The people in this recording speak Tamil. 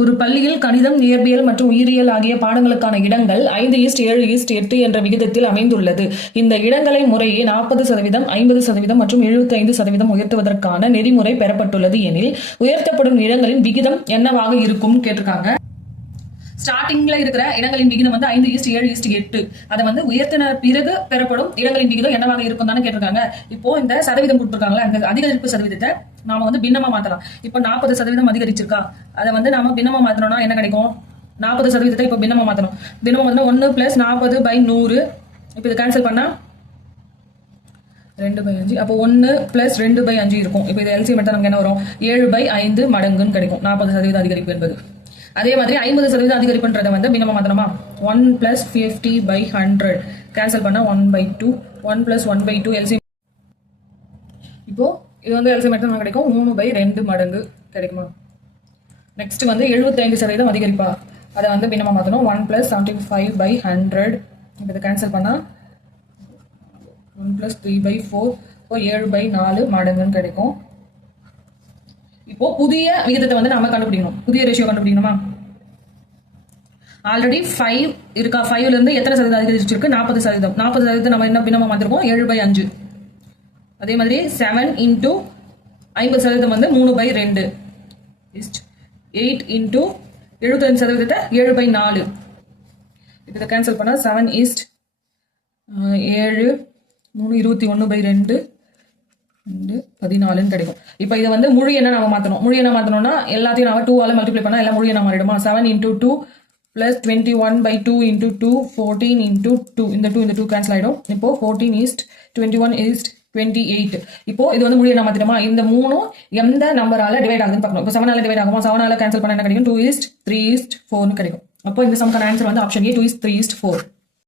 ஒரு பள்ளியில் கணிதம், இயற்பியல் மற்றும் உயிரியல் ஆகிய பாடங்களுக்கான இடங்கள் 5:7:8 என்ற விகிதத்தில் அமைந்துள்ளது. இந்த இடங்களை முறையே 40%, 50% மற்றும் 75% உயர்த்துவதற்கான நெறிமுறை பெறப்பட்டுள்ளது எனில், உயர்த்தப்படும் இடங்களின் விகிதம் என்னவாக இருக்கும் கேட்டிருக்காங்க. ஸ்டார்டிங்ல இருக்கிற இடங்களின் விகிதம் வந்து 5:7:8. அதை வந்து உயர்த்தின பிறகு பெறப்படும் இடங்களின் விகிதம் என்னவாக இருக்கும் தானே கேட்டிருக்காங்க. இப்போ இந்த சதவீதம் கொடுத்துருக்காங்களா, அந்த அதிகரிப்பு சதவீதத்தை நாம வந்து பின்னமா மாத்தலாம். இப்போ 40% அதிகரிச்சிருக்கா, அதை வந்து நாம பின்னமா மாத்தணும்னா என்ன கிடைக்கும்? 40% இப்போ பின்னமா மாத்தணும். பின்னமா மாத்தணும் 1 + 40/100. இப்போ இதை கேன்சல் பண்ணா 2/5. அப்போ 1 + 2/5 இருக்கும். இப்போ இது எல்சிஎம் எடுத்தா நமக்கு என்ன வரும்? 7/5 மடங்குன்னு கிடைக்கும் 40% அதிகரிப்பு என்பது. அதே மாதிரி 50% அதிகரிப்புன்றதை வந்து பின்னமா மாத்தணுமா? 1 + 50/100 கேன்சல் பண்ணா 1/2. 1 + 1/2 எல்சிஎம். இப்போ இது வந்து எல்சிஎம் எடுத்தா கிடைக்கும் 3/2 மடங்கு கிடைக்குமா? நெக்ஸ்ட் வந்து 75% அதிகரிப்பா, அதை வந்து பின்னமா மாத்தணும். 1 + 75/100. இப்போ இதை கேன்சல் பண்ணா 1 + 3/4. இப்போ 7/4 மடங்குன்னு கிடைக்கும். இப்போ புதிய விகிதத்தை வந்து நாம கண்டுபிடிக்கணும். புதிய ரேஷியோ கண்டுபிடிக்கணுமா? ஆல்ரெடி 5 இருக்கா, 5ல இருந்து எத்தனை சதவீதம் அதிகரிச்சிருக்கு? 40%. 40% நம்ம என்ன பின்னமா மாத்திருக்கோம்? 7/5. அதே மாதிரி 7 × 50% வந்து 3/2. 8 × 75% 7/4. இதை கேன்சல் பண்ணா 7 7 3 21/2 14 கிடைக்கும். இப்போ இதை வந்து முழு எண்ணா நாம மாத்தணும். முழு எண்ணா மாத்தணும்னா எல்லாத்தையும் நாம 2 ஆல மல்டிப்ளை பண்ணா எல்லாம் முழு எண்ணா மாறிடுமா? 7 × 2 + 21/2 × 2 14 × 2. இந்த 2 கேன்சல் ஆயிடும். இப்போ 14:21:28. இப்போ இது வந்து முழு எண்ணா மாத்திடுமா? இந்த 3 எந்த நம்பரால டிவைட் ஆகுதுன்னு பார்க்கணும். இப்போ 7 ஆல டிவைட் ஆகுமா? 7 ஆல கேன்சல் பண்ணா என்ன கிடைக்கும்? 2:3:4 கிடைக்கும். அப்போ இந்த சம்க்கான ஆன்சர் வந்து ஆப்ஷன் ஏ 2:3:4.